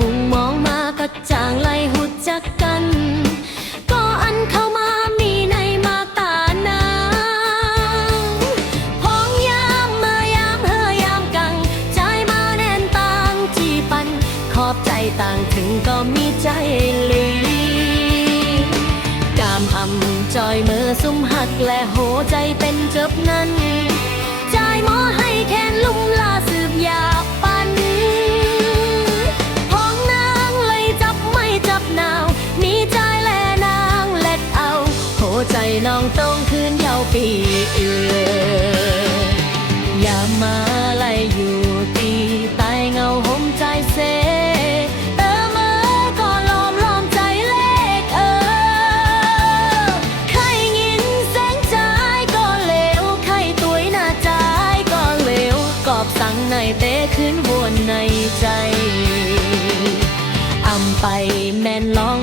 มุงมองมาก็จางไล่หุดจักกันก็อันเข้ามามีในมาตานางพองยามเมื่อยามเฮยามกังใจมาแน่นต่างจีปันขอบใจต่างถึงก็มีใจลีกามอำจอยเมื่อซุ่มหักและโหใจเป็นเจ็บนั้นใจหมอให้แค้นลุ่มลาสืบยาปันใจน้องต้องคืนยาวปีอย่ามาไล่อยู่ตีใต้เงาห่มใจเสเออเมื่อก็ล้อมใจเล็กใครยินแสงใจก็เลวใครตุ้ยหน้าใจก็เลวกอบสั่งในเตะขึ้นวนในใจอำไปแม่นลอง